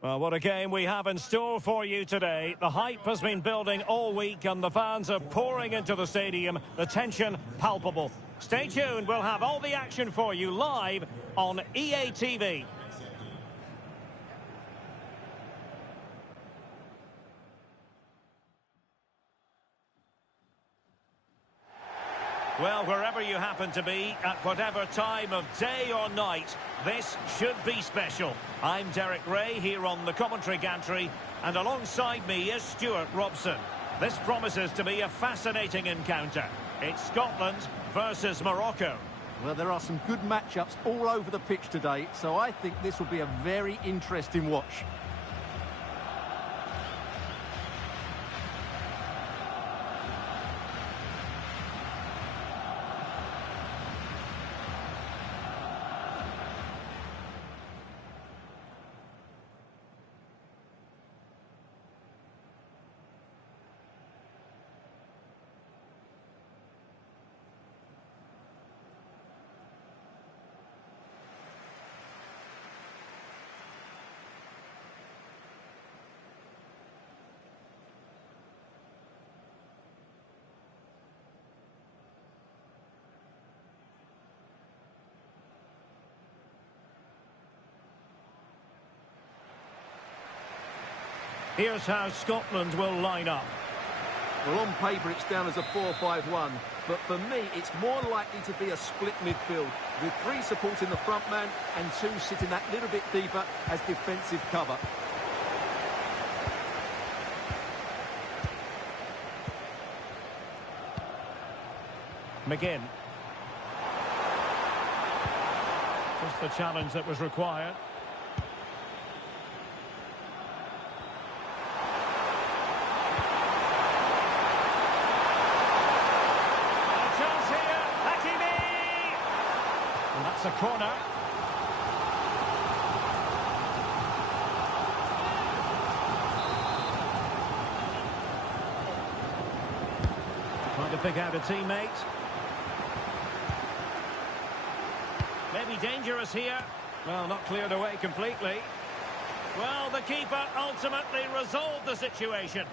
Well, what a game we have in store for you today. The hype has been building all week and the fans are pouring into the stadium. The tension palpable. Stay tuned, we'll have all the action for you live on EA TV. Well, wherever you happen to be, at whatever time of day or night, this should be special. I'm Derek Ray here on the commentary gantry, and alongside me is Stuart Robson. This promises to be a fascinating encounter. It's Scotland versus Morocco. Well, there are some good matchups all over the pitch today, so I think this will be a very interesting watch. Here's how Scotland will line up. Well, on paper it's down as a 4-5-1, but for me it's more likely to be a split midfield, with 3 supporting the front man and 2 sitting that little bit deeper as defensive cover. McGinn. Just the challenge that was required. That's a corner. Trying to pick out a teammate. Maybe dangerous here. Well, not cleared away completely. Well, the keeper ultimately resolved the situation.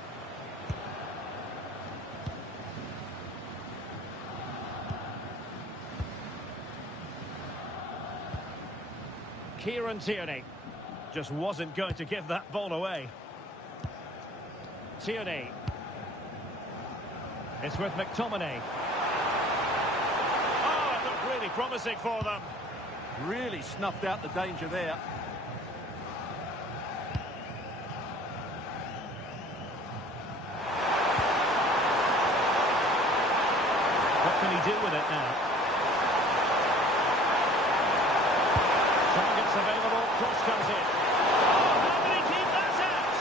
Kieran Tierney just wasn't going to give that ball away. Tierney. It's with McTominay. Oh, it looked really promising for them. Really snuffed out the danger there. What can he do with it now? Targets available, cross comes in. Oh, how did he keep that out?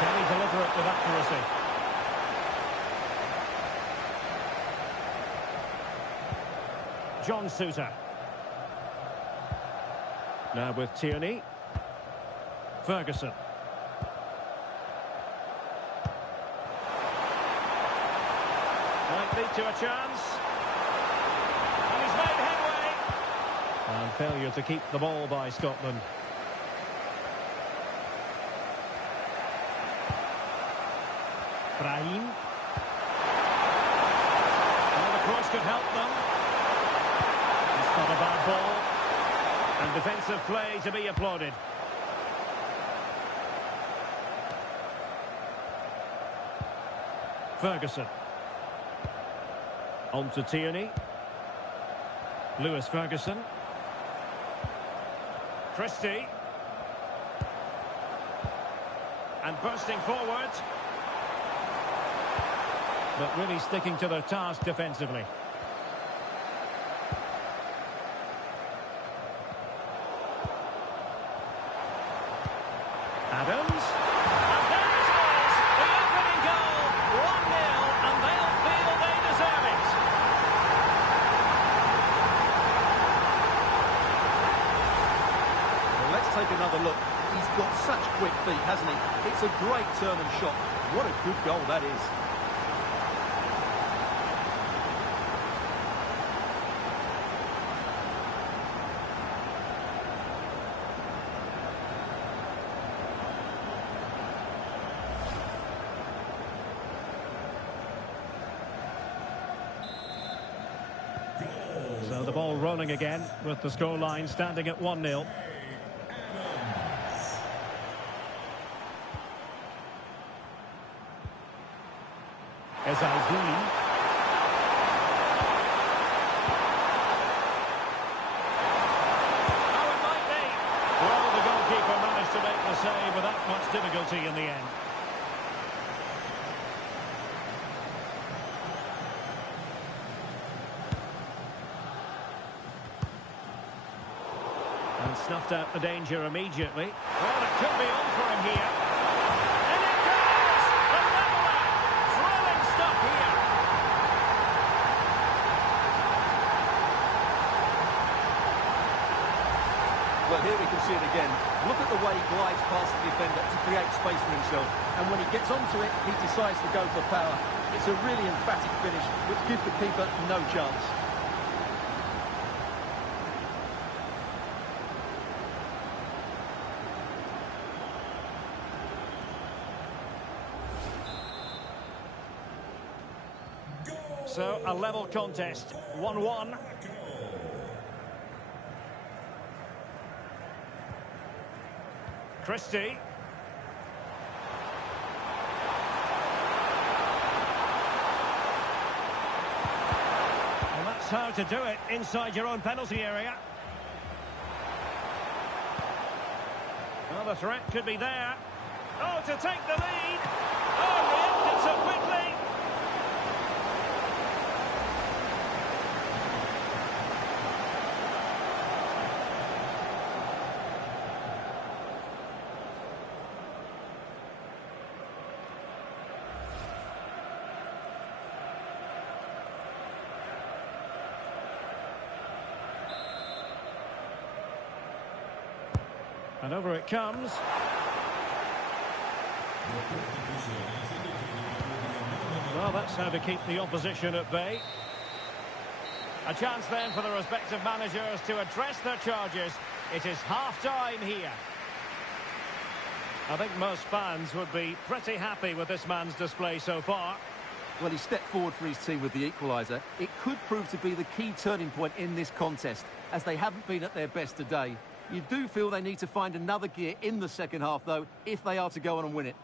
Can he deliver it with accuracy? John Sousa. Now with Tierney. Ferguson. Might lead to a chance. And he's made headway. And failure to keep the ball by Scotland. Brahim. Well, the cross could help them. It's not a bad ball. And defensive play to be applauded. Ferguson. On to Tierney. Lewis Ferguson. Christie. And bursting forward. But really sticking to their task defensively. Adams. And there it is! The opening goal! 1-0, and they'll feel they deserve it. Well, let's take another look. He's got such quick feet, hasn't he? It's a great turn and shot. What a good goal that is. So the ball rolling again with the scoreline standing at 1-0. As Alvini. Oh, it might be. Well, the goalkeeper managed to make the save without much difficulty in the end. And snuffed out the danger immediately. Well, it could be on for him here. And it goes! A leveller! Thrilling stuff here. Well, here we can see it again. Look at the way he glides past the defender to create space for himself. And when he gets onto it, he decides to go for power. It's a really emphatic finish, which gives the keeper no chance. So, a level contest, 1-1. Christie. Well, that's how to do it inside your own penalty area. Well, the threat could be there. Oh, to take the lead. Oh, reacted so quickly. And over it comes. Well, that's how to keep the opposition at bay. A chance then for the respective managers to address their charges. It is half-time here. I think most fans would be pretty happy with this man's display so far. Well, he stepped forward for his team with the equaliser. It could prove to be the key turning point in this contest, as they haven't been at their best today. You do feel they need to find another gear in the second half, though, if they are to go on and win it.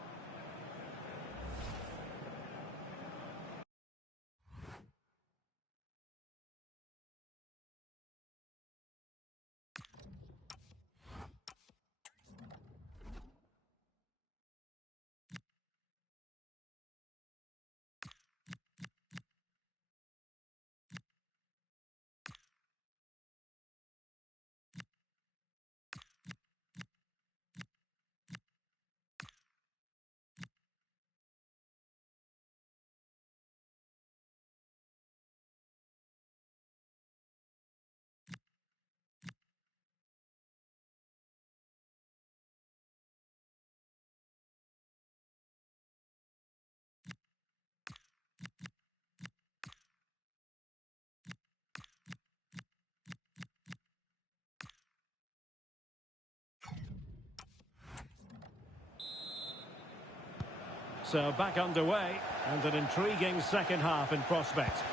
So back underway, and an intriguing second half in prospect.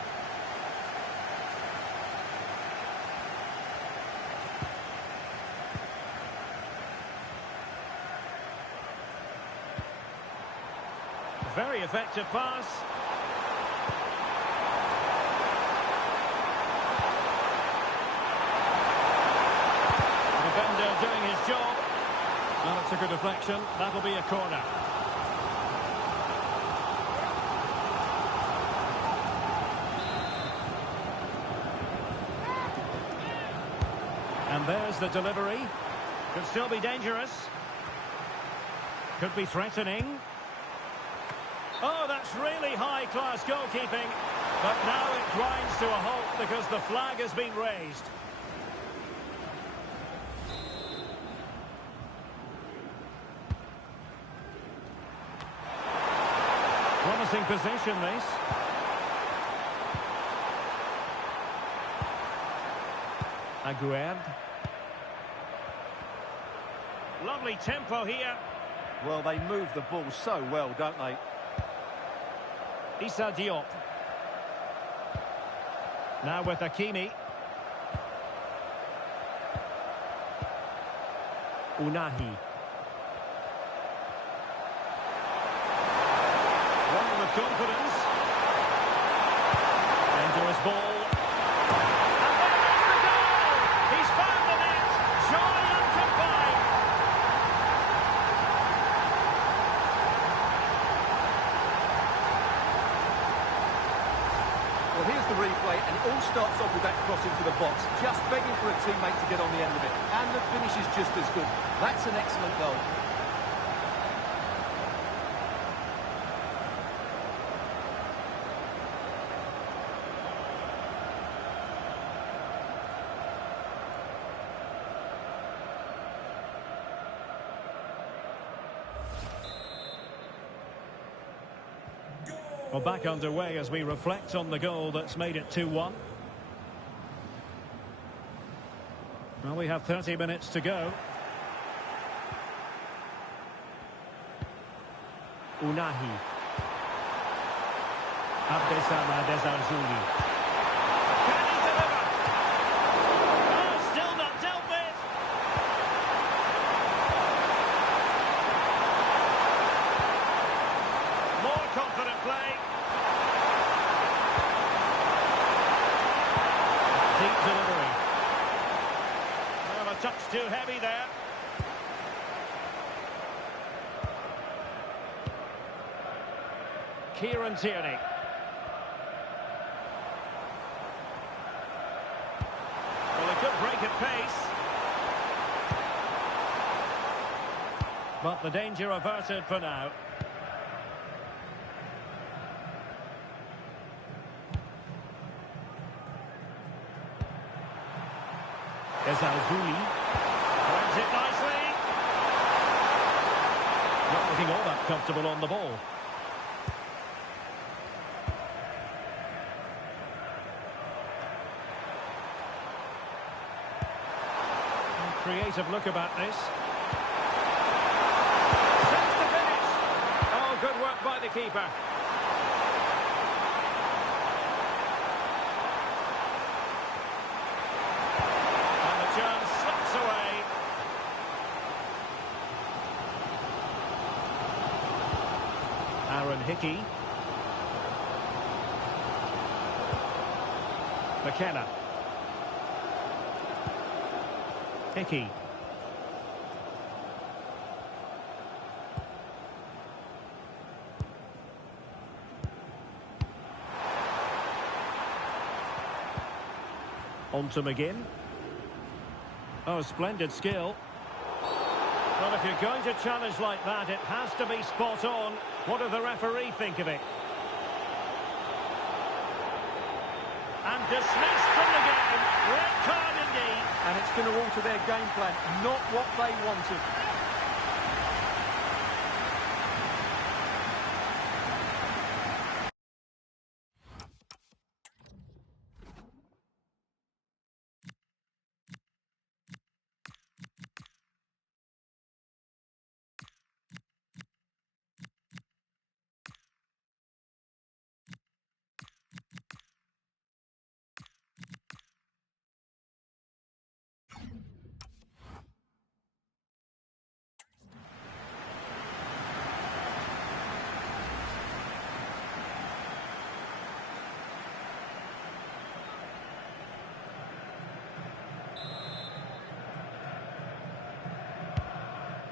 Very effective pass. Defender doing his job. Well, it's a good deflection. That'll be a corner. And there's the delivery. Could still be dangerous. Could be threatening. Oh, that's really high-class goalkeeping. But now it grinds to a halt because the flag has been raised. Promising position, this. Aguerd. Lovely tempo here. Well, they move the ball so well, don't they? Issa Diop. Now with Hakimi. Unahi. Running with confidence. Dangerous ball. And there is the goal! He's found the net. Joy unconfined. Well, here's the replay, and it all starts off with that cross into the box, just begging for a teammate to get on the end of it. And the finish is just as good. That's an excellent goal. Well, back underway as we reflect on the goal that's made it 2-1. Well, we have 30 minutes to go. Unahi. Abdesama Desarzuli. Can he deliver? Oh, still not dealt with. More confident play. Deep delivery. Well, a touch too heavy there. Kieran Tierney. Well, a good break at pace. But the danger averted for now. Ezazouli. Runs it nicely. Not looking all that comfortable on the ball. Creative look about this. Sets the finish. Oh, good work by the keeper. And the chance slips away. Aaron Hickey. McKenna. Hickey. On to McGinn. Oh, splendid skill. Well, if you're going to challenge like that, it has to be spot on. What does the referee think of it? And dismissed from the game. Red card indeed. And it's going to alter their game plan, not what they wanted.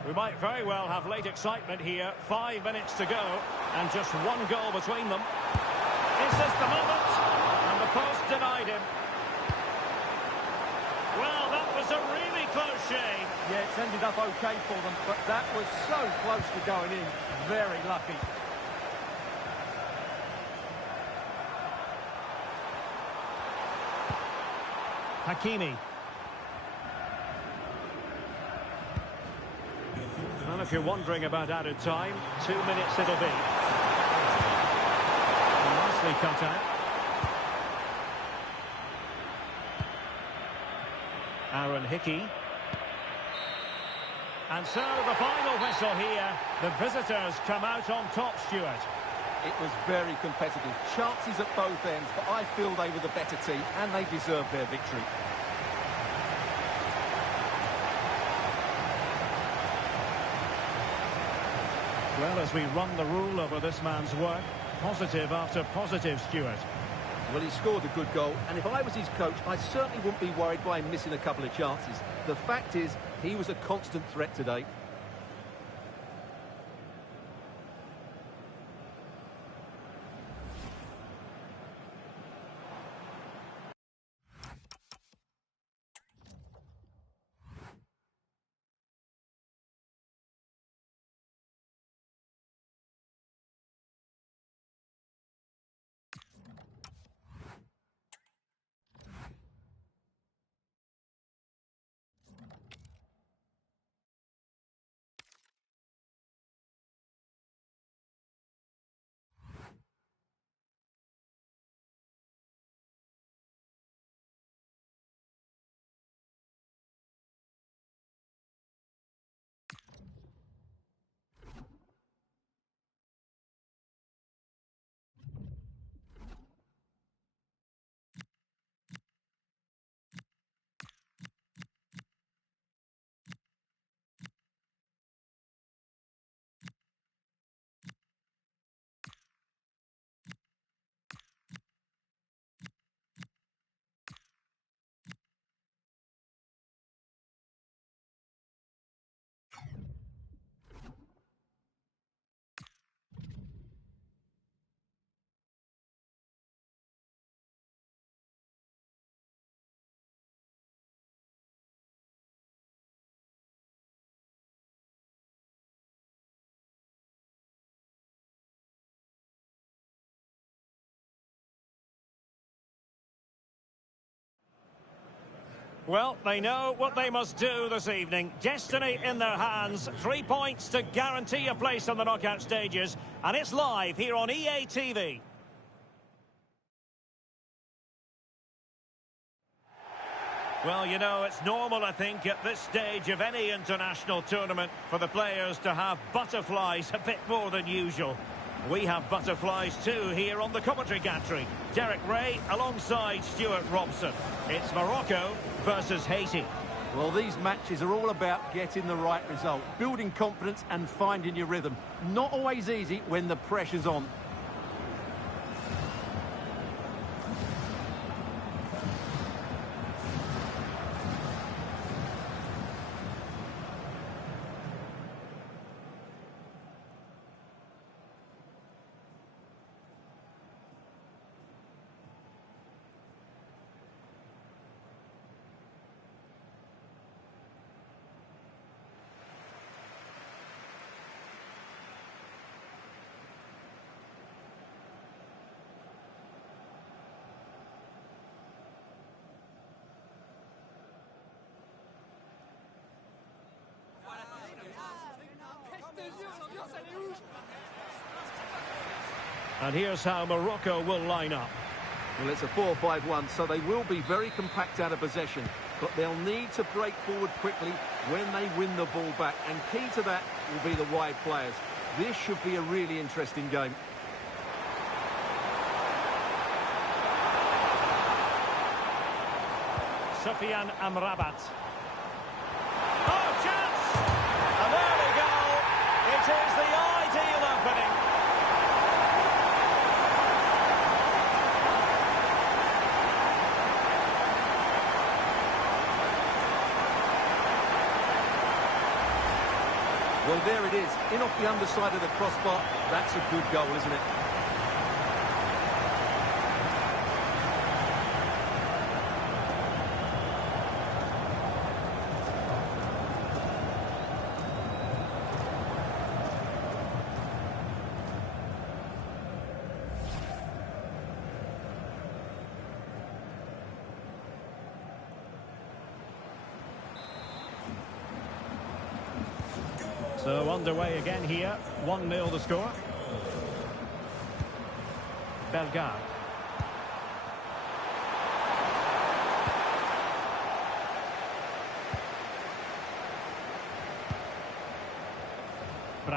We might very well have late excitement here. 5 minutes to go, and just one goal between them. Is this the moment? And the post denied him. Well, that was a really close shave. Yeah, it's ended up okay for them, but that was so close to going in. Very lucky. Hakimi. Well, if you're wondering about added time, 2 minutes it'll be. cut out. Aaron Hickey. And so the final whistle here. The visitors come out on top, Stuart. It was very competitive. Chances at both ends, but I feel they were the better team and they deserved their victory. Well, as we run the rule over this man's work, positive after positive, Stuart. Well, he scored a good goal, and if I was his coach, I certainly wouldn't be worried by him missing a couple of chances. The fact is, he was a constant threat today. Well, they know what they must do this evening. Destiny in their hands. 3 points to guarantee a place on the knockout stages. And it's live here on EA TV. Well, you know, it's normal, I think, at this stage of any international tournament for the players to have butterflies a bit more than usual. We have butterflies too here on the commentary gantry. Derek Ray alongside Stuart Robson. It's Morocco versus Haiti. Well, these matches are all about getting the right result, building confidence and finding your rhythm. Not always easy when the pressure's on. And here's how Morocco will line up. Well, it's a 4-5-1, so they will be very compact out of possession, but they'll need to break forward quickly when they win the ball back, and key to that will be the wide players. This should be a really interesting game. Sofiane Amrabat. Oh, chance! And there we go. It is the ideal opening. Well, there it is, in off the underside of the crossbar. That's a good goal, isn't it? So underway again here, 1-0 the score. Bellegarde.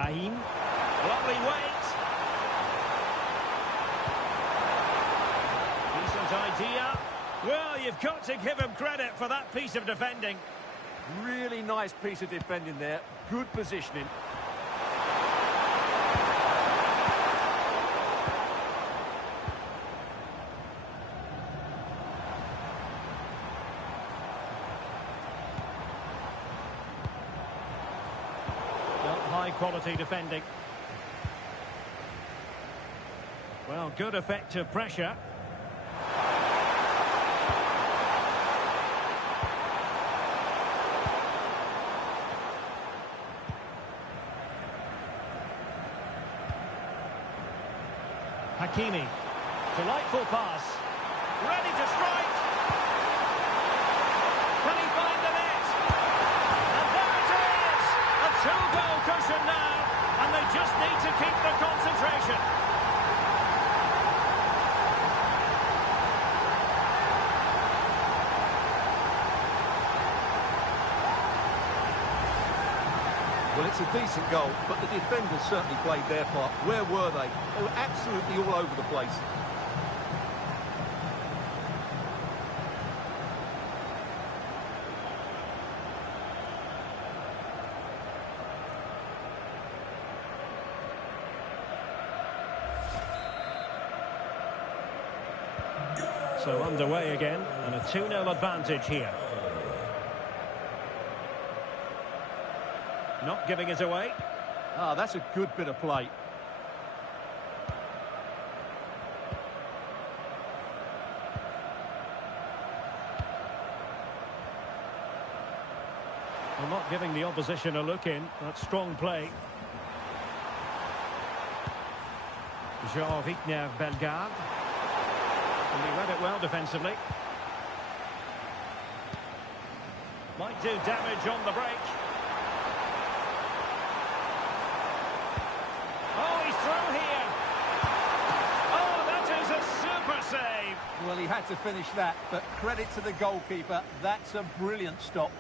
Brahim. Lovely weight. Decent idea. Well, you've got to give him credit for that piece of defending. Really nice piece of defending there. Good positioning. High quality defending. Well, good effective pressure. Hakimi. Delightful pass. Ready to strike. Can he find the net? And there it is! A two-goal cushion now, and they just need to keep the concentration. Well, it's a decent goal, but the defenders certainly played their part. Where were they? They were absolutely all over the place. So underway again, and a 2-0 advantage here. Not giving it away. Ah, that's a good bit of play. Well, not giving the opposition a look in. That's strong play. Jean-Victor Bellegarde. And he read it well defensively. Might do damage on the break. Oh, he's through here. Oh, that is a super save. Well, he had to finish that, but credit to the goalkeeper. That's a brilliant stop.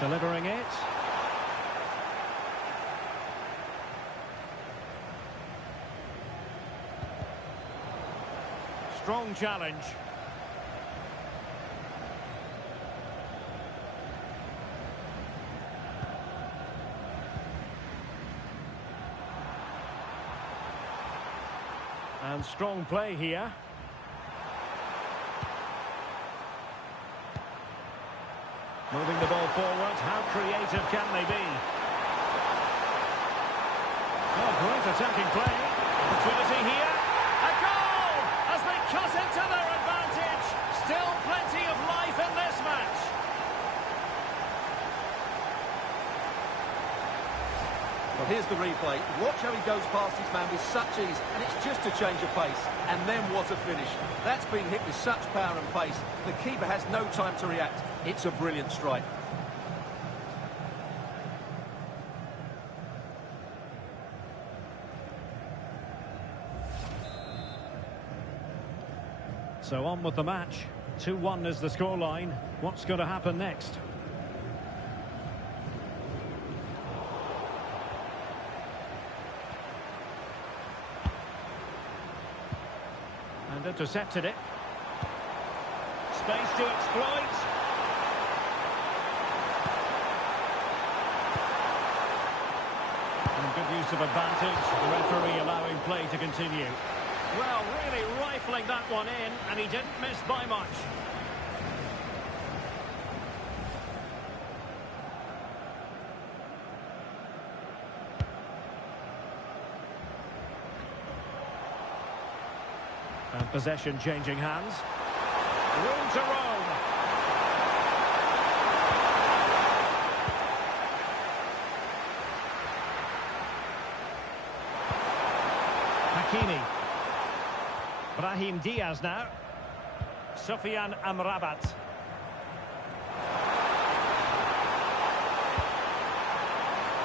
Delivering it. Strong challenge. And strong play here. Moving the ball forward. How creative can they be? Oh, great attacking play. Opportunity here. A goal! As they cut into their advantage. Still plenty of life in this match. Well, here's the replay. Watch how he goes past his man with such ease, and it's just a change of pace. And then what a finish. That's been hit with such power and pace. The keeper has no time to react. It's a brilliant strike. So on with the match. 2-1 is the scoreline. What's going to happen next? And intercepted it. Space to exploit. And good use of advantage. The referee allowing play to continue. Well, really rifling that one in, and he didn't miss by much. And possession changing hands. Room to roam. Hakimi. Brahim Diaz now. Sufyan Amrabat.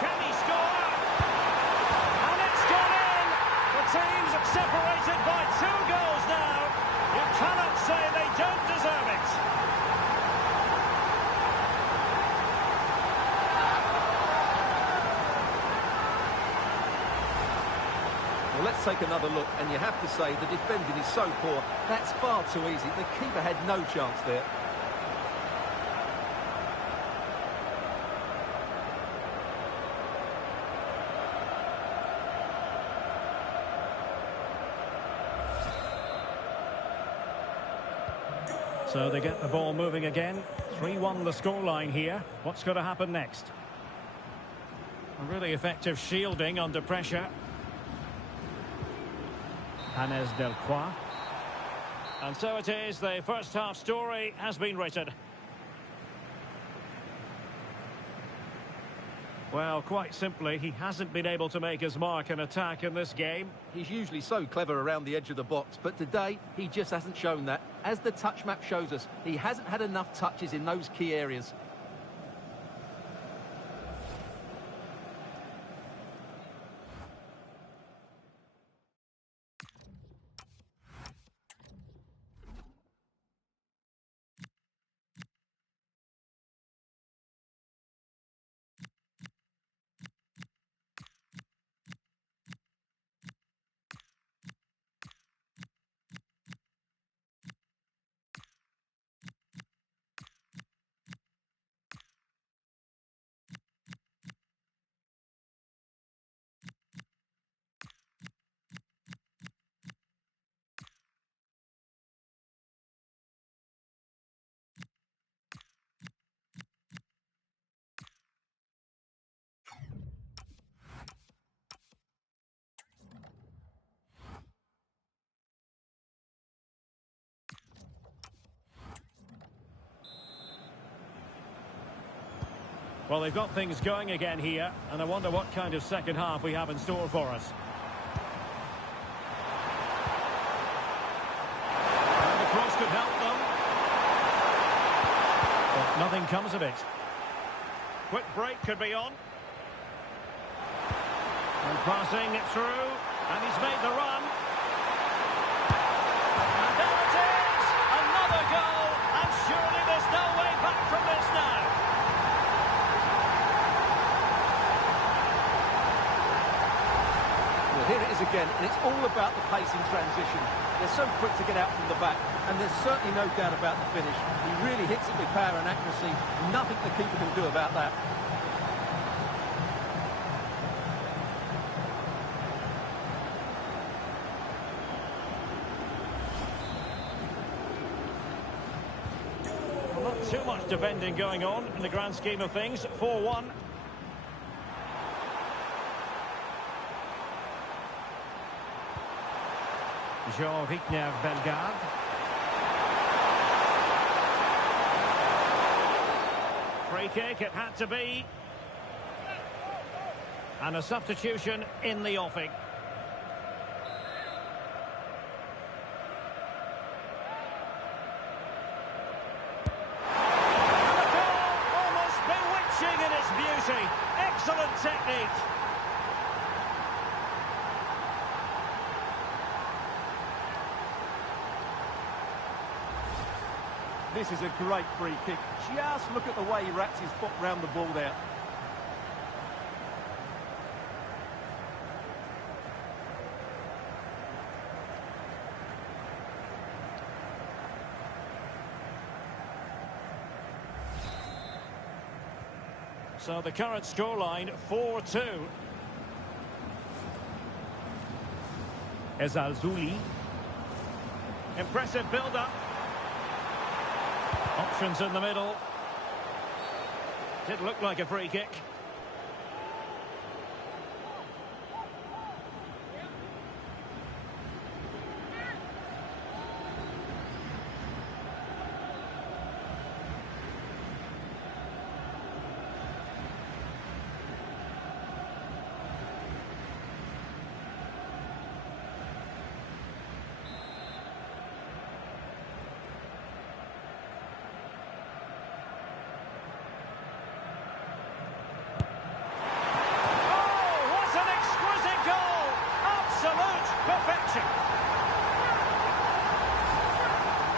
Can he score? And it's gone in! The team's separated by 2 goals now. You've let's take another look, and you have to say the defending is so poor. That's far too easy. The keeper had no chance there. So they get the ball moving again. 3-1 the scoreline here. What's going to happen next? A really effective shielding under pressure. Hannes Delcroix. And so it is, the first half story has been written. Well, quite simply, he hasn't been able to make his mark in attack in this game. He's usually so clever around the edge of the box, but today he just hasn't shown that. As the touch map shows us, he hasn't had enough touches in those key areas. Well, they've got things going again here, and I wonder what kind of second half we have in store for us. And the cross could help them. But nothing comes of it. Quick break could be on. And passing it through, and he's made the run. And there it is! Another goal, and surely there's no way back from this now. Here it is again, and it's all about the pace in transition. They're so quick to get out from the back, and there's certainly no doubt about the finish. He really hits it with power and accuracy. Nothing the keeper can do about that. Well, not too much defending going on in the grand scheme of things. 4-1. Jean-Victor Bellegarde. Free kick, it had to be. And a substitution in the offing. And a goal, almost bewitching in its beauty. Excellent technique. This is a great free kick. Just look at the way he wraps his foot round the ball there. So the current scoreline, 4-2. Ezalzouli. Impressive build-up. Options in the middle. Did look like a free kick.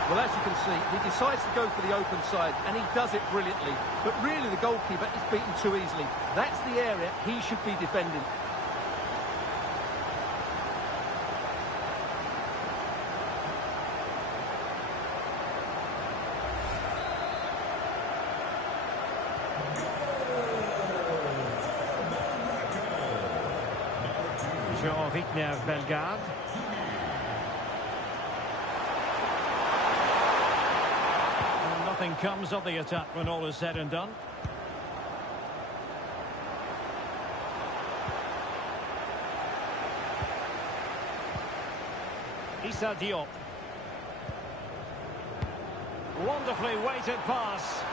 Well, as you can see, he decides to go for the open side, and he does it brilliantly. But really, the goalkeeper is beaten too easily. That's the area he should be defending. Bellegarde. And nothing comes of the attack when all is said and done. Issa Diop. Wonderfully weighted pass.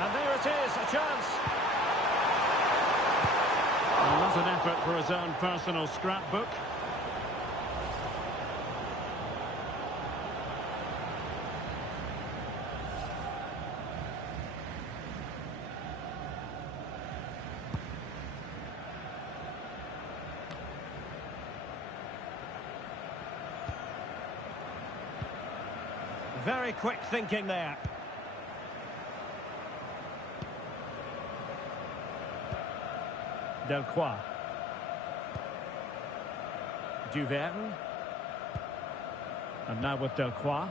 And there it is, a chance. Well, not an effort for his own personal scrapbook. Very quick thinking there. Delcroix. Duverne. And now with Delcroix.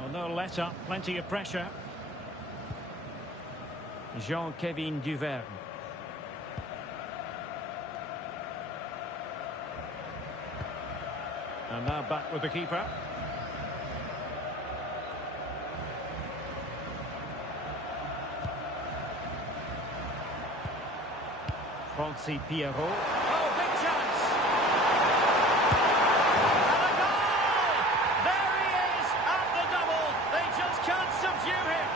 Oh, no let up, plenty of pressure. Jean-Kevin Duverne. And now back with the keeper. Francis Pierrot. Oh, big chance! And a goal! There he is at the double. They just can't subdue him.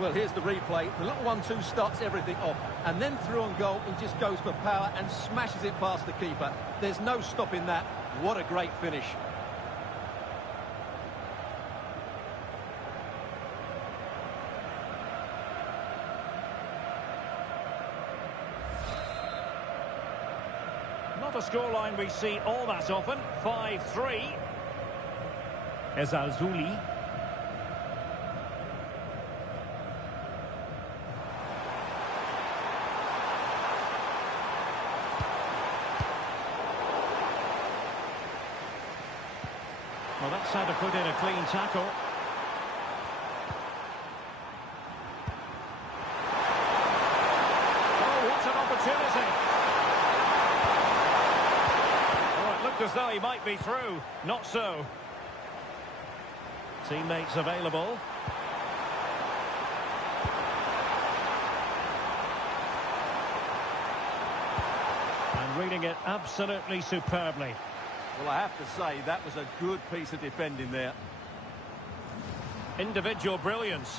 Well, here's the replay. The little 1-2 starts everything off. And then through on goal, he just goes for power and smashes it past the keeper. There's no stopping that. What a great finish. Not a scoreline we see all that often. 5-3. Ezalzouli. Well, that's how to put in a clean tackle. Oh, what an opportunity. Oh, it looked as though he might be through. Not so. Teammates available. And reading it absolutely superbly. Well, I have to say, that was a good piece of defending there. Individual brilliance.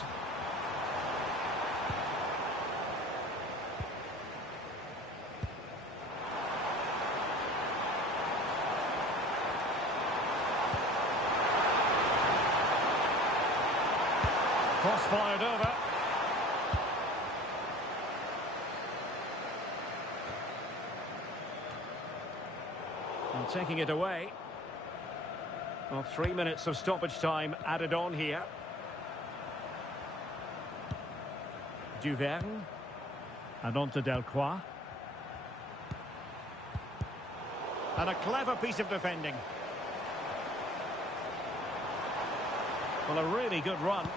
Cross fired over. And taking it away. Well, 3 minutes of stoppage time added on here. Duverne. And on to Delcroix. And a clever piece of defending. Well, a really good run.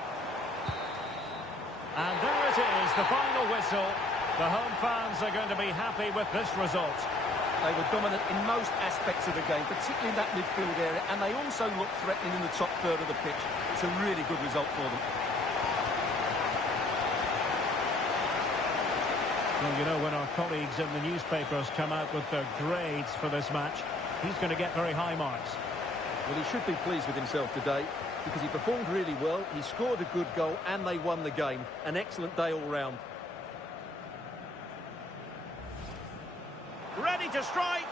And there it is, the final whistle. The home fans are going to be happy with this result. They were dominant in most aspects of the game, particularly in that midfield area, and they also looked threatening in the top third of the pitch. It's a really good result for them. Well, you know, when our colleagues in the newspapers come out with their grades for this match, he's going to get very high marks. Well, he should be pleased with himself today, because he performed really well, he scored a good goal, and they won the game. An excellent day all round. Ready to strike!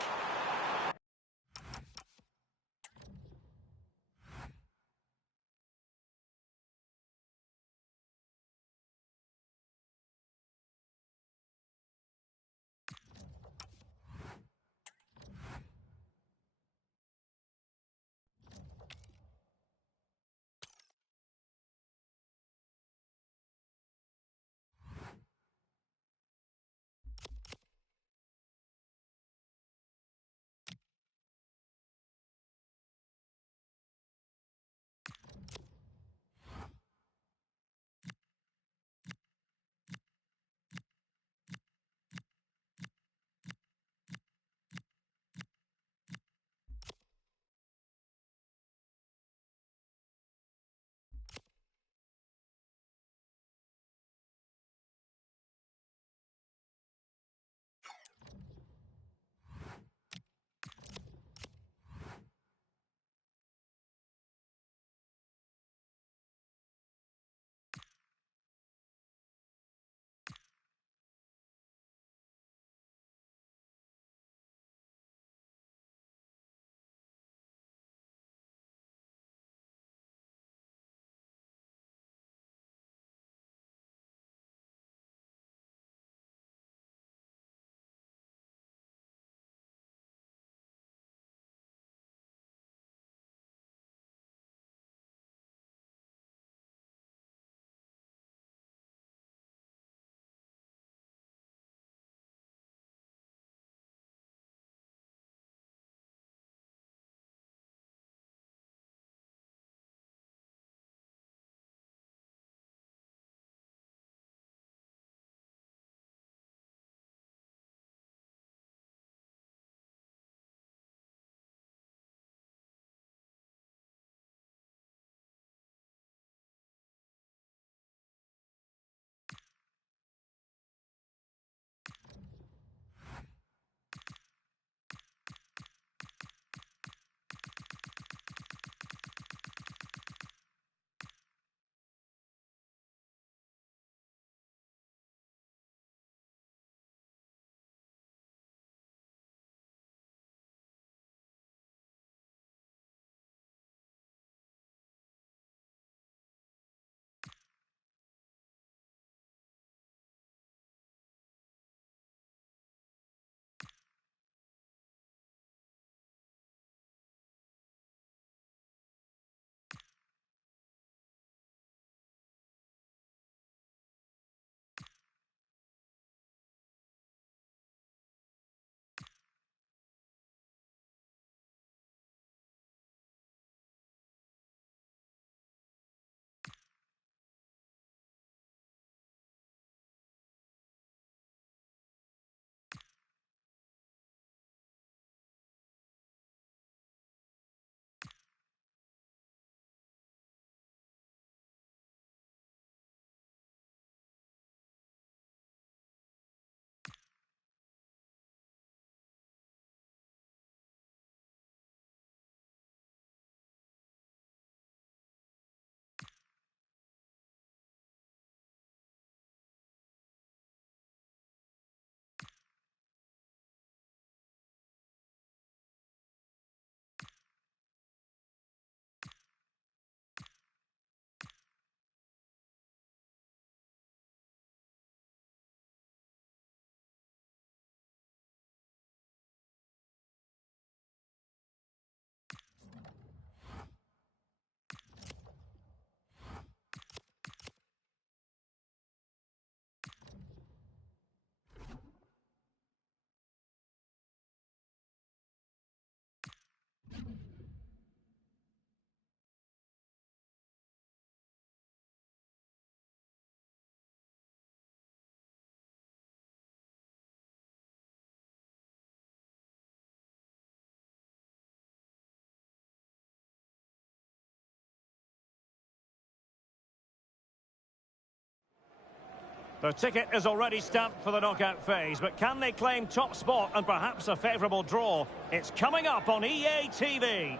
The ticket is already stamped for the knockout phase, but can they claim top spot and perhaps a favourable draw? It's coming up on EA TV.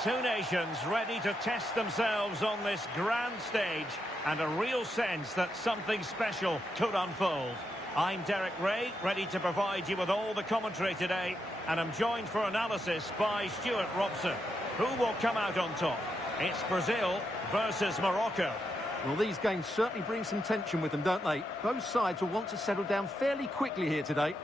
Two nations ready to test themselves on this grand stage, and a real sense that something special could unfold. I'm Derek Ray, ready to provide you with all the commentary today, and I'm joined for analysis by Stuart Robson. Who will come out on top? It's Brazil versus Morocco. Well, these games certainly bring some tension with them, don't they? Both sides will want to settle down fairly quickly here today.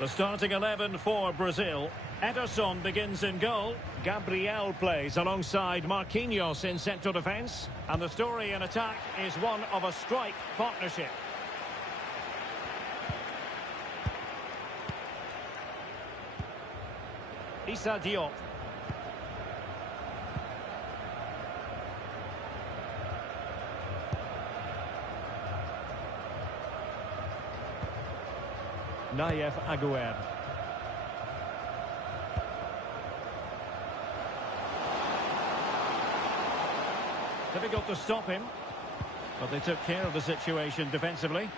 The starting 11 for Brazil. Ederson begins in goal. Gabriel plays alongside Marquinhos in central defence. And the story in attack is one of a strike partnership. Issa Diop. Nayef Aguerd. Difficult to stop him, but they took care of the situation defensively.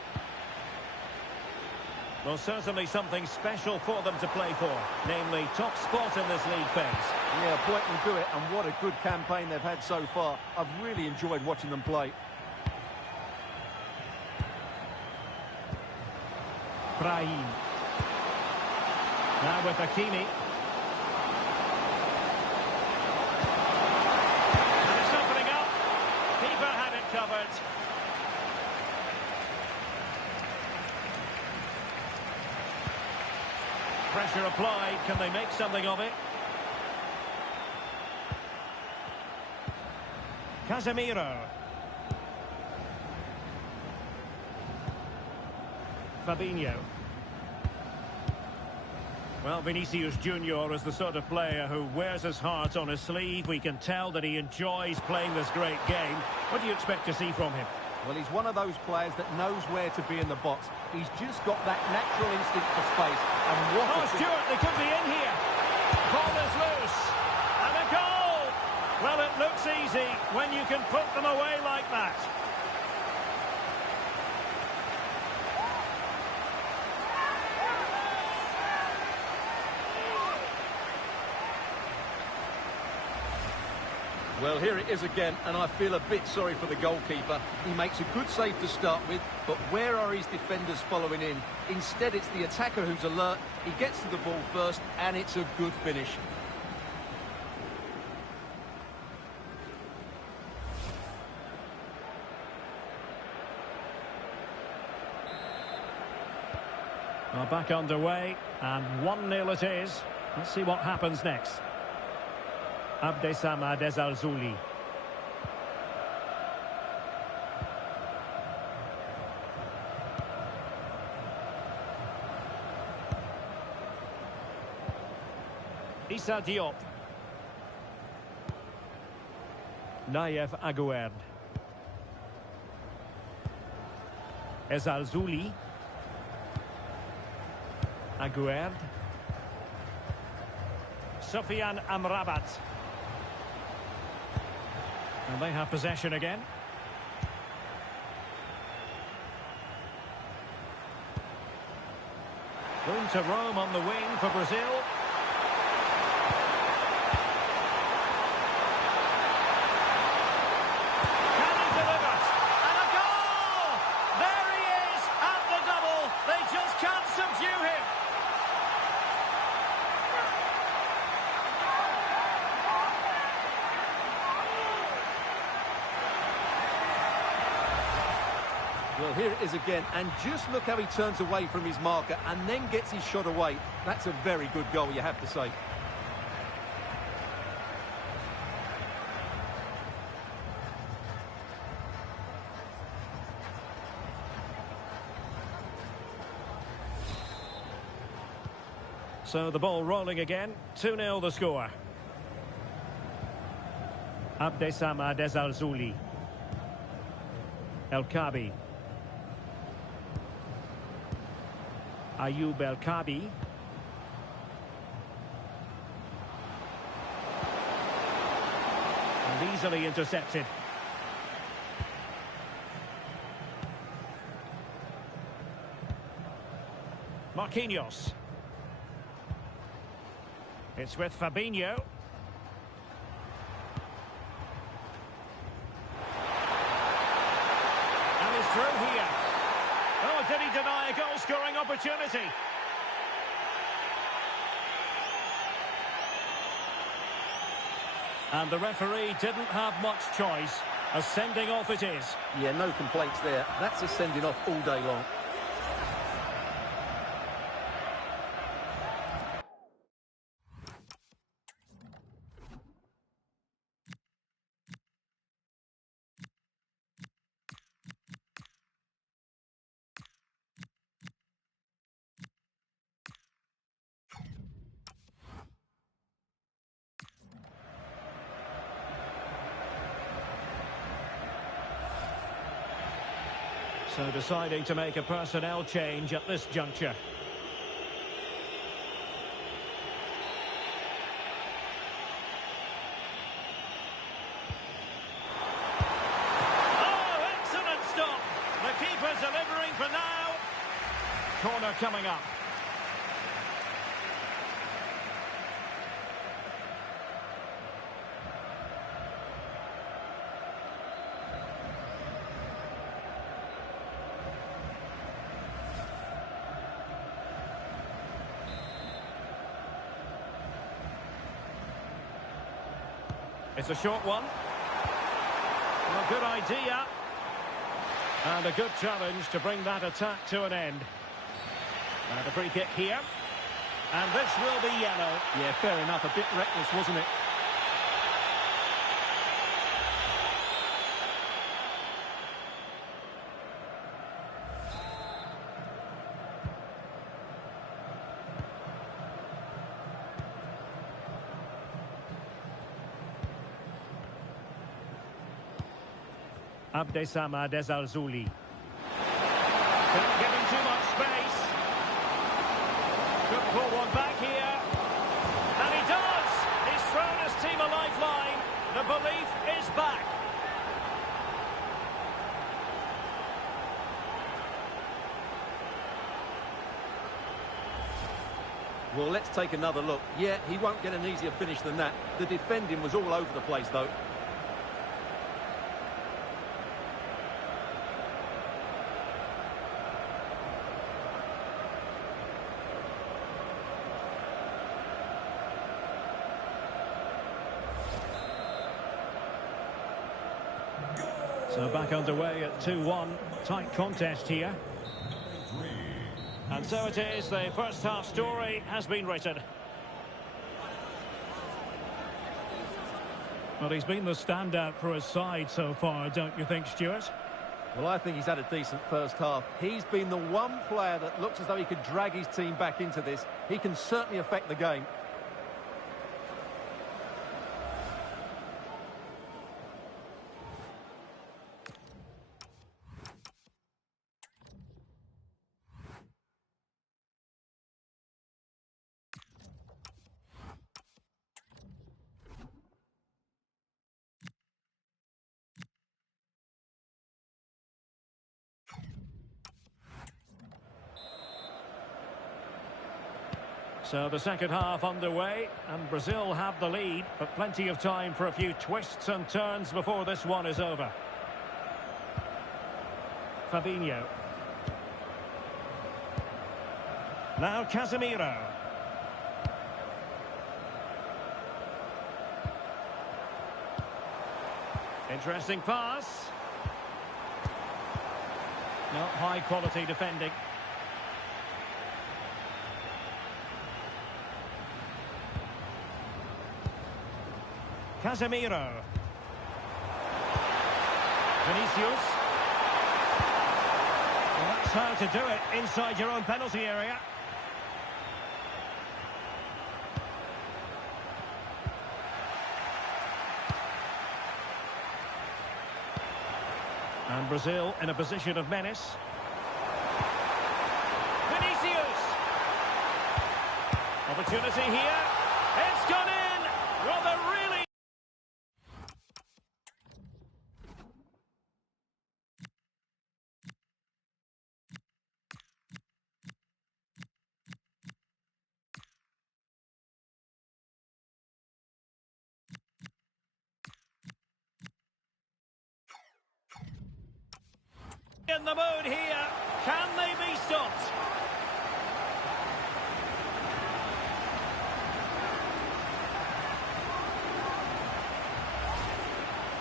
Well, certainly something special for them to play for, namely top spot in this league phase. Yeah, point will do it, and what a good campaign they've had so far. I've really enjoyed watching them play. Brahim. Now with Hakimi. And it's opening up. Keeper had it covered. Pressure applied. Can they make something of it? Casemiro. Fabinho. Well, Vinicius Junior is the sort of player who wears his heart on his sleeve. We can tell that he enjoys playing this great game. What do you expect to see from him? Well, he's one of those players that knows where to be in the box. He's just got that natural instinct for space. And what Stuart, they could be in here. Ball is loose. And a goal! Well, it looks easy when you can put them away like that. Well, here it is again, and I feel a bit sorry for the goalkeeper. He makes a good save to start with, but where are his defenders following in? Instead, it's the attacker who's alert. He gets to the ball first, and it's a good finish. Well, back underway, and 1-0 it is. Let's see what happens next. Abdessamad Ezalzouli. Issa Diop. Nayef Aguerd. Ezalzouli. Aguerd. Sofiane Amrabat. And they have possession again. Room to roam on the wing for Brazil. Can he deliver? And a goal! There he is at the double. They just can't subdue him. Well, here it is again, and just look how he turns away from his marker and then gets his shot away. That's a very good goal, you have to say. So the ball rolling again. 2-0 the score. Abdesama Dezalzouli. El Kabi. Ayoub El Kabi. And easily intercepted. Marquinhos. It's with Fabinho. And he's through here. Oh, did he deny a goal-scoring opportunity? And the referee didn't have much choice. A sending off it is. Yeah, no complaints there. That's a sending off all day long. So deciding to make a personnel change at this juncture. Oh, excellent stop. The keeper delivering for now. Corner coming up. It's a short one. Well, good idea. And a good challenge to bring that attack to an end. And a free kick here. And this will be yellow. Yeah, fair enough. A bit reckless, wasn't it? Abdesama Dezalzouli. Didn't give him too much space. Could pull one back here. And he does! He's thrown his team a lifeline. The belief is back. Well, let's take another look. Yeah, he won't get an easier finish than that. The defending was all over the place, though. So back underway at 2-1. Tight contest here. And so it is, the first half story has been written. Well, he's been the standout for his side so far, don't you think, Stuart? Well, I think he's had a decent first half. He's been the one player that looks as though he could drag his team back into this. He can certainly affect the game. So the second half underway, and Brazil have the lead, but plenty of time for a few twists and turns before this one is over. Fabinho. Now Casemiro. Interesting pass. Not high quality defending. Casemiro. Vinicius. Well, that's how to do it inside your own penalty area. And Brazil in a position of menace. Vinicius! Opportunity here. It's gone in! Well, they're really... in the mood here. Can they be stopped?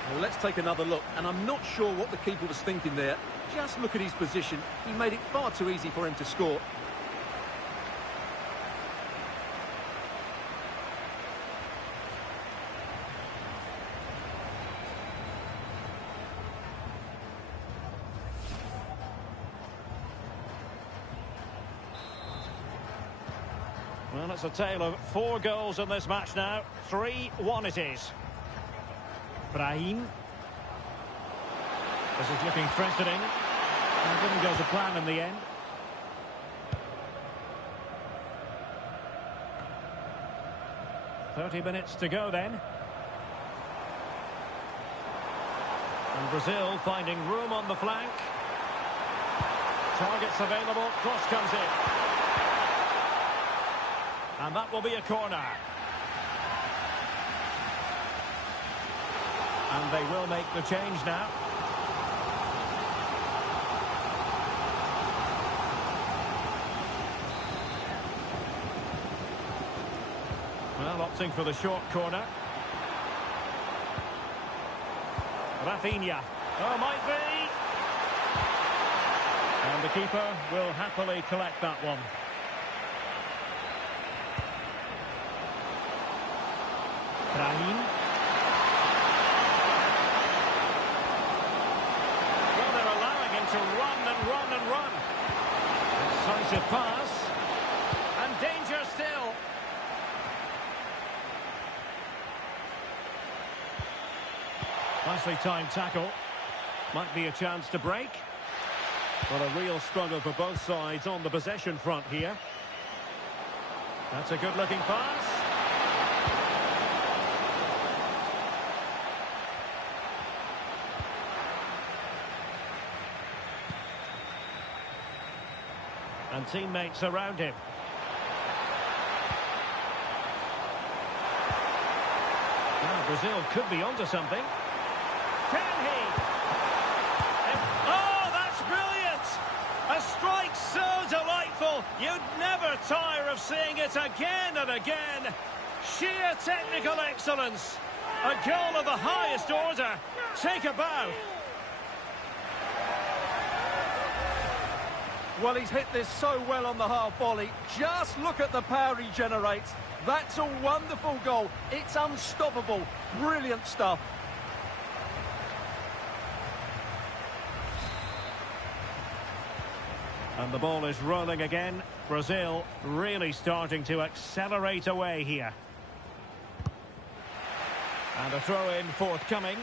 Well, let's take another look, and I'm not sure what the keeper was thinking there. Just look at his position. He made it far too easy for him to score. Well, it's a tale of 4 goals in this match now. 3-1 it is. Brahim. This is looking threatening. It didn't go to plan in the end. "30 minutes to go then. And Brazil finding room on the flank. Targets available. Cross comes in. And that will be a corner. And they will make the change now. Well, opting for the short corner. Rafinha. Oh, might be. And the keeper will happily collect that one. Brahim. Well, they're allowing him to run and run and run. Decisive pass. And danger still. Nicely timed tackle. Might be a chance to break. But a real struggle for both sides on the possession front here. That's a good-looking pass. And teammates around him. Now Brazil could be onto something. Can he? Oh, that's brilliant! A strike so delightful, you'd never tire of seeing it again and again. Sheer technical excellence. A goal of the highest order. Take a bow. Well, he's hit this so well on the half volley. Just look at the power he generates. That's a wonderful goal. It's unstoppable. Brilliant stuff. And the ball is rolling again. Brazil really starting to accelerate away here. And a throw-in forthcoming.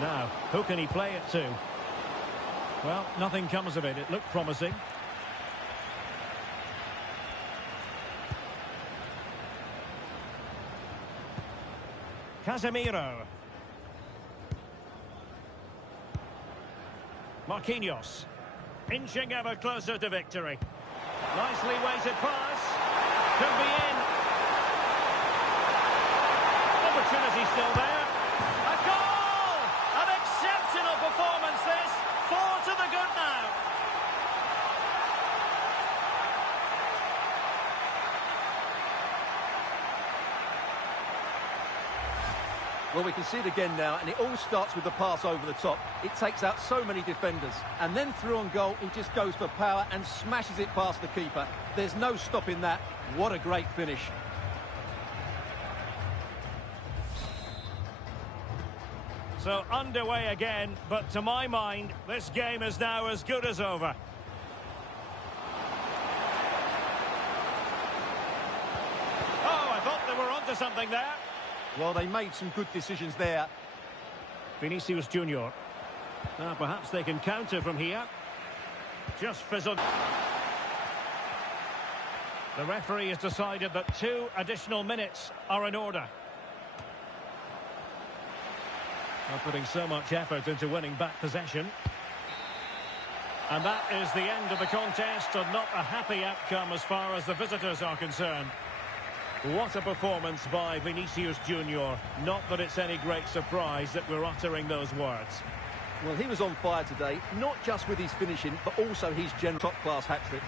Now, who can he play it to? Well, nothing comes of it. It looked promising. Casemiro. Marquinhos. Inching ever closer to victory. Nicely weighted pass. Could be in. Opportunity still there. A goal! An exceptional performance this. 4 to the good now. Well, we can see it again now, and it all starts with the pass over the top. It takes out so many defenders. And then through on goal, he just goes for power and smashes it past the keeper. There's no stopping that. What a great finish. So underway again, but to my mind, this game is now as good as over. Oh, I thought they were onto something there. Well, they made some good decisions there. Vinicius Junior. Perhaps they can counter from here. Just fizzled. The referee has decided that 2 additional minutes are in order. They're putting so much effort into winning back possession. And that is the end of the contest, and not a happy outcome as far as the visitors are concerned. What a performance by Vinicius Junior. Not that it's any great surprise that we're uttering those words. Well, he was on fire today, not just with his finishing, but also his general top-class hat-trick.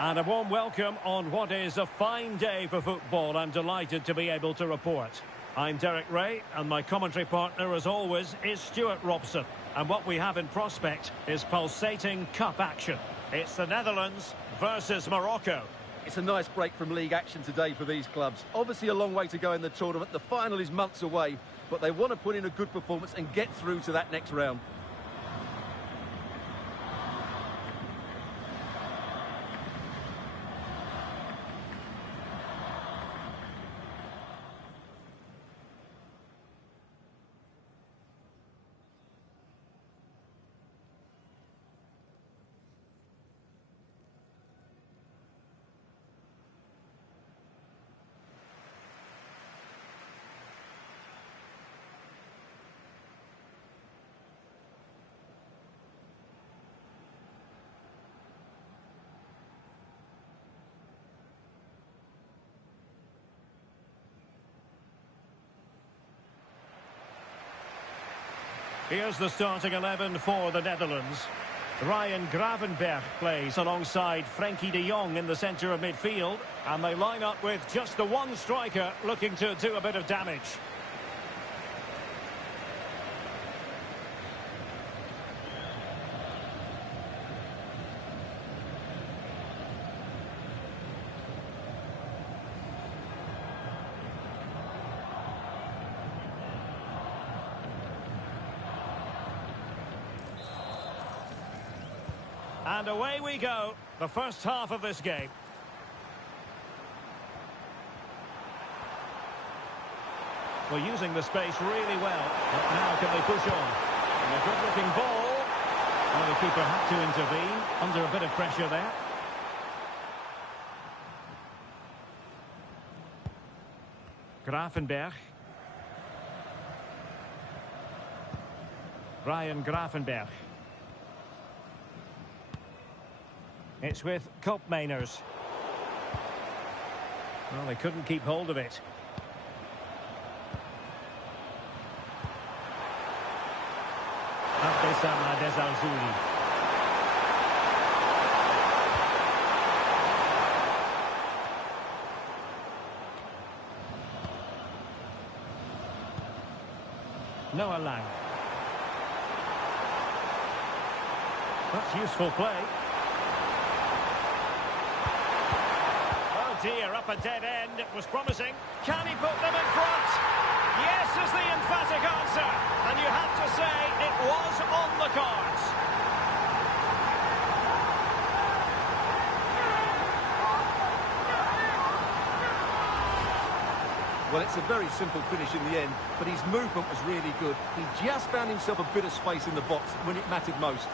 And a warm welcome on what is a fine day for football. I'm delighted to be able to report. I'm Derek Ray, and my commentary partner, as always, is Stuart Robson. And what we have in prospect is pulsating cup action. It's the Netherlands versus Morocco. It's a nice break from league action today for these clubs. Obviously a long way to go in the tournament. The final is months away, but they want to put in a good performance and get through to that next round. Here's the starting 11 for the Netherlands. Ryan Gravenberch plays alongside Frenkie de Jong in the centre of midfield. And they line up with just the one striker looking to do a bit of damage. And away we go, the first half of this game. We're using the space really well, but now can they push on? And a good-looking ball. Well, the keeper had to intervene, under a bit of pressure there. Grafenberg. Ryan Grafenberg. It's with Koopmeiners. Well, they couldn't keep hold of it. Noah Lang. That's useful play. Oh dear, up a dead end. It was promising. Can he put them in front? Yes is the emphatic answer. And you have to say it was on the cards. Well, it's a very simple finish in the end, but his movement was really good. He just found himself a bit of space in the box when it mattered most.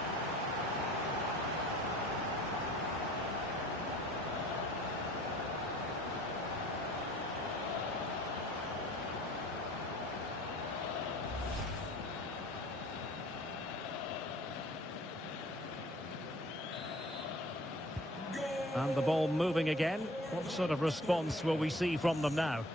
And the ball moving again. What sort of response will we see from them now?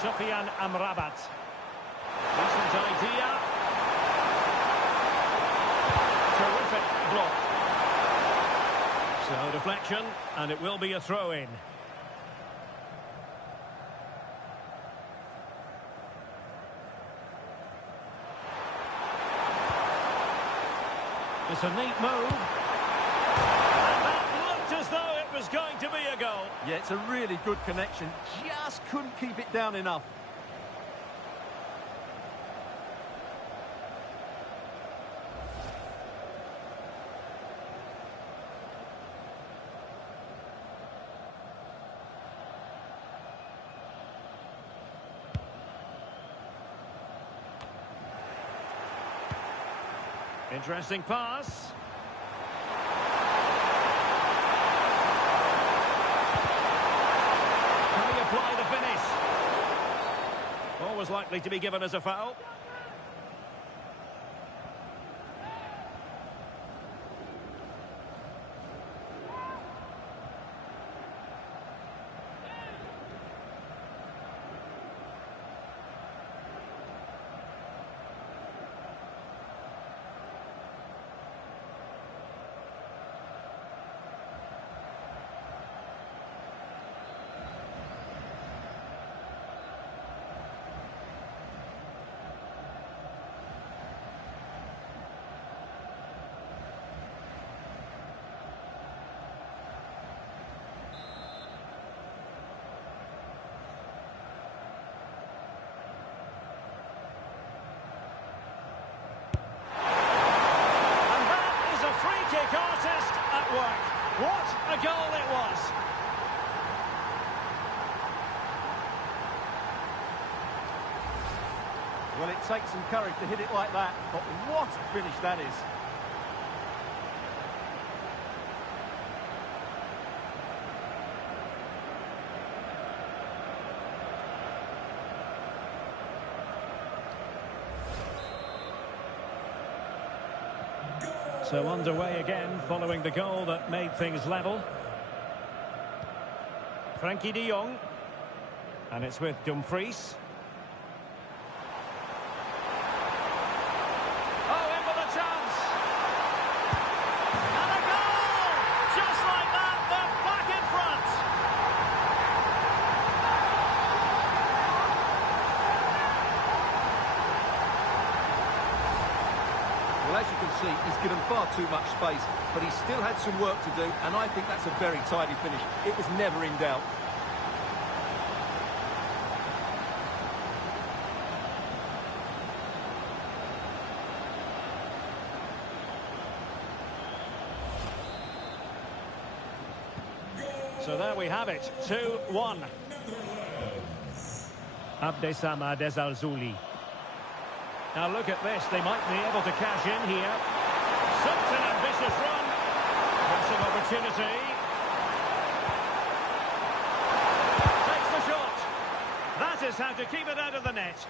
Sofian Amrabat. Decent idea. Terrific block. So deflection, and it will be a throw-in. It's a neat move. And that looked as though it was going to be a goal. Yeah, it's a really good connection. Just couldn't keep it down enough. Interesting pass. Can he apply the finish? Always likely to be given as a foul. What a goal it was! Well, it takes some courage to hit it like that, but what a finish that is. So underway again following the goal that made things level. Frankie de Jong. And it's with Dumfries. Oh, in with a chance. And a goal! Just like that, they're back in front. Well, as you can see, he's given far too much space, but he still had some work to do, and I think that's a very tidy finish. It was never in doubt. So there we have it, 2-1. Abdesam Adezalzouli. Now look at this, they might be able to cash in here. Such an ambitious run. Passing opportunity. Takes the shot. That is how to keep it out of the net.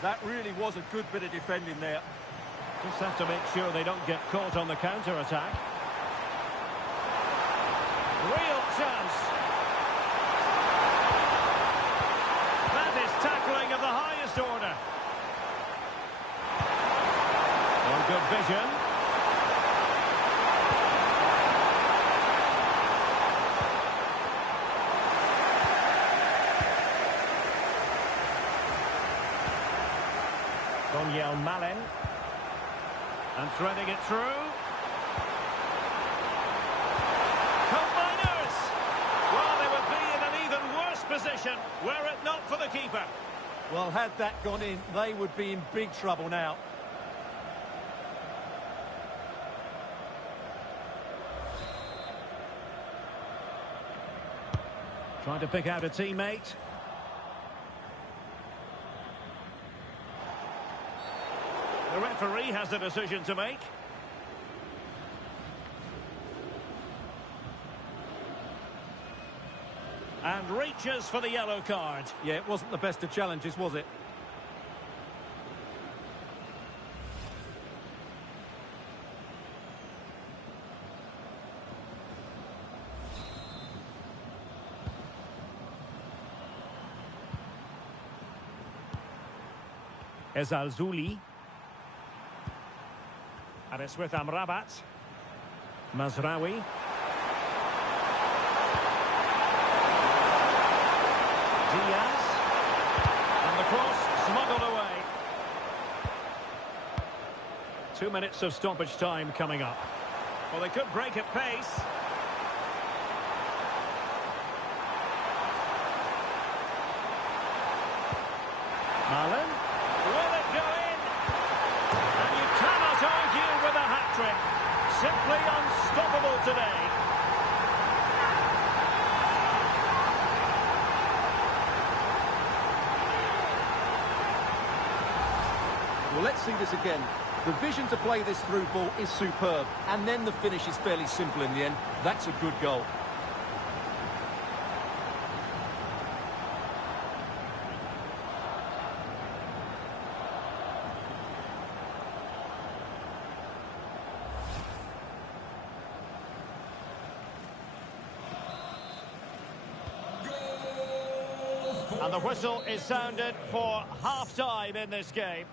That really was a good bit of defending there. Just have to make sure they don't get caught on the counter-attack. Real chance. That is tackling of the highest order. Oh, good vision. Malen. And threading it through. Combiners! Well, they would be in an even worse position were it not for the keeper. Well, had that gone in, they would be in big trouble now. Trying to pick out a teammate. The referee has a decision to make. And reaches for the yellow card. Yeah, it wasn't the best of challenges, was it? Ezalzouli. And it's with Amrabat. Mazraoui. Diaz. And the cross smuggled away. 2 minutes of stoppage time coming up. Well, they could break at pace. Malen. Will it go in? And you cannot argue with a hat-trick. Simply unstoppable today. Well, let's see this again. The vision to play this through ball is superb, and then the finish is fairly simple in the end. That's a good goal. And the whistle is sounded for half-time in this game.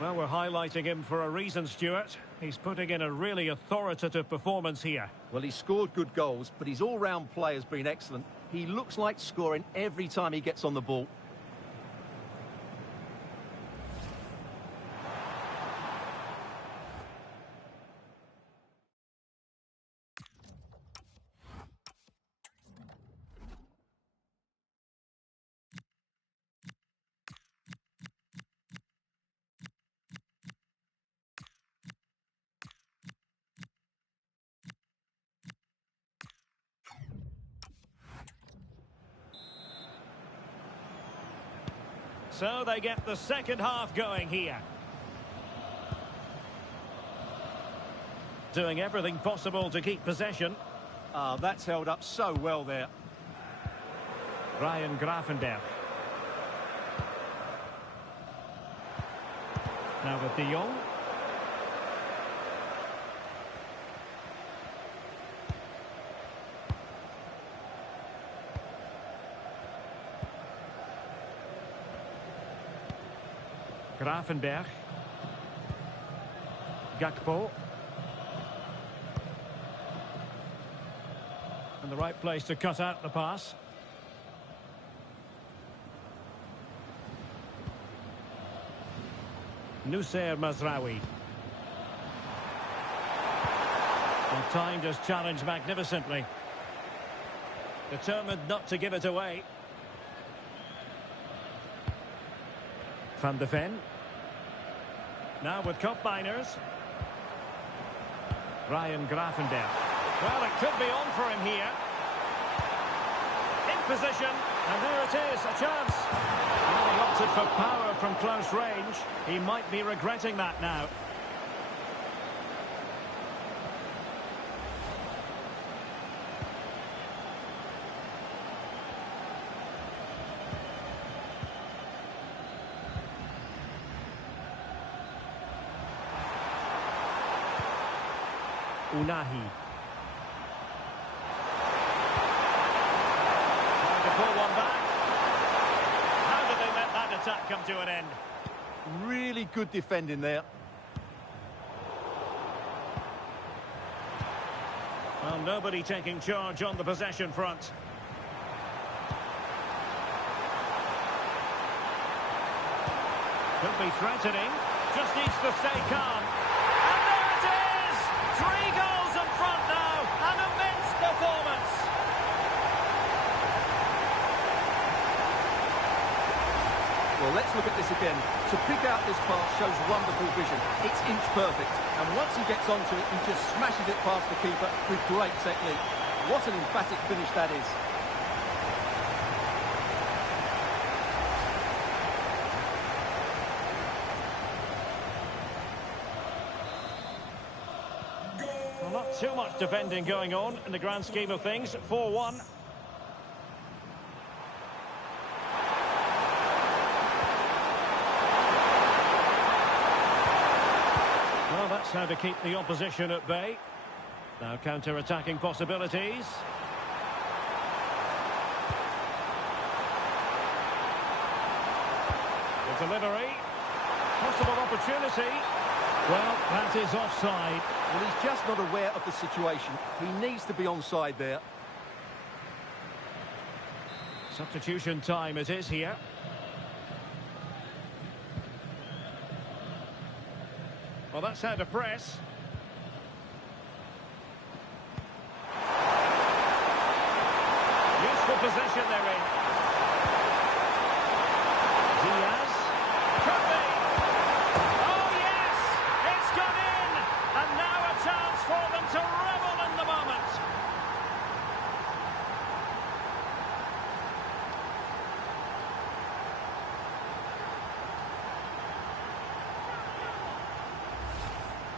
Well, we're highlighting him for a reason, Stuart. He's putting in a really authoritative performance here. Well, he scored good goals, but his all-round play has been excellent. He looks like scoring every time he gets on the ball. So they get the second half going here. Doing everything possible to keep possession. That's held up so well there. Ryan Gravenberch. Now with De Jong. Gravenberch. Gakpo. And the right place to cut out the pass. Noussair Mazraoui. And timed his challenge magnificently. Determined not to give it away. Van de Ven. Now with combiners. Ryan Gravenberch. Well, it could be on for him here. In position. And there it is, a chance. Well, he opted for power from close range. He might be regretting that now. Unahi. Trying to pull one back. How did they let that attack come to an end? Really good defending there. Well, nobody taking charge on the possession front. Could be threatening. Just needs to stay calm. And there it is! 3 goals in front now. An immense performance. Well, let's look at this again. To pick out this pass shows wonderful vision. It's inch perfect. And once he gets onto it, he just smashes it past the keeper with great technique. What an emphatic finish that is. Well, not too much defending going on in the grand scheme of things. 4-1. Well, that's how to keep the opposition at bay. Now counter-attacking possibilities. The delivery. Possible opportunity. Well, that is offside. Well, he's just not aware of the situation. He needs to be onside there. Substitution time it is here. Well, that's how to press. Useful possession they're in. Diaz. Could be. Oh, yes! It's gone in! And now a chance for them to revel in the moment.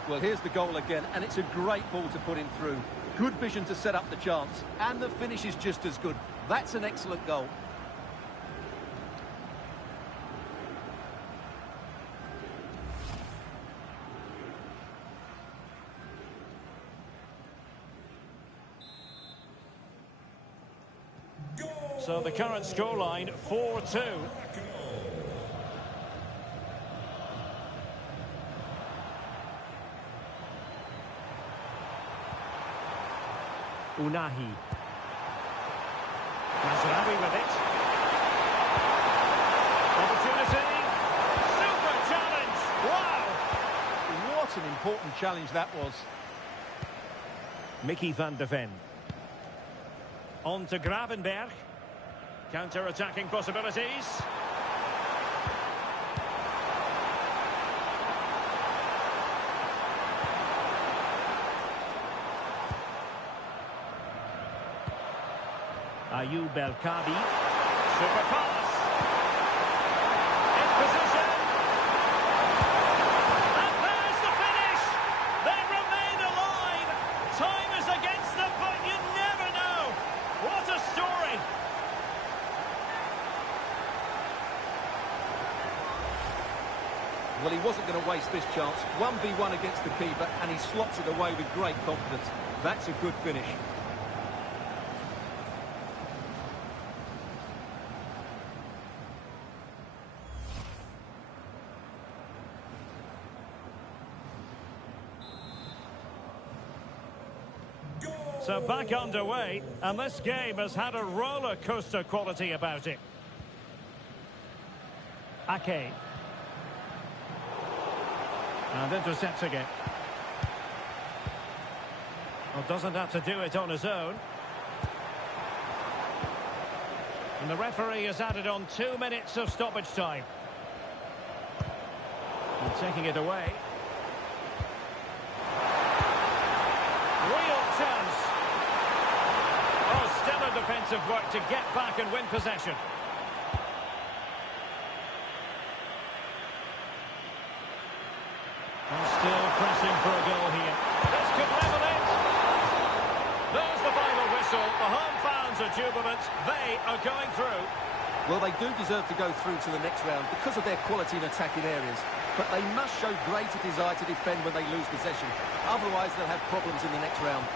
Well, here's the goal again, and it's a great ball to put him through. Good vision to set up the chance, and the finish is just as good. That's an excellent goal. So the current scoreline, 4-2. Unahi. Masraoui with it. Opportunity. Super challenge. Wow. What an important challenge that was. Mickey van de Ven. On to Gravenberg. Counter-attacking possibilities. Ayoub El-Kabi. Super pass. In position. And there's the finish. They remain alive. Time is against them, but you never know. What a story. Well, he wasn't going to waste this chance. 1v1 against the keeper, and he slots it away with great confidence. That's a good finish. So back underway, and this game has had a roller coaster quality about it. Ake. And intercepts again. Well, doesn't have to do it on his own. And the referee has added on 2 minutes of stoppage time. And taking it away. Real chance. Oh, stellar defensive work to get back and win possession. And still pressing for a goal here. This could level it. There's the final whistle. The home fans are jubilant. They are going through. Well, they do deserve to go through to the next round because of their quality in attacking areas. But they must show greater desire to defend when they lose possession. Otherwise, they'll have problems in the next round.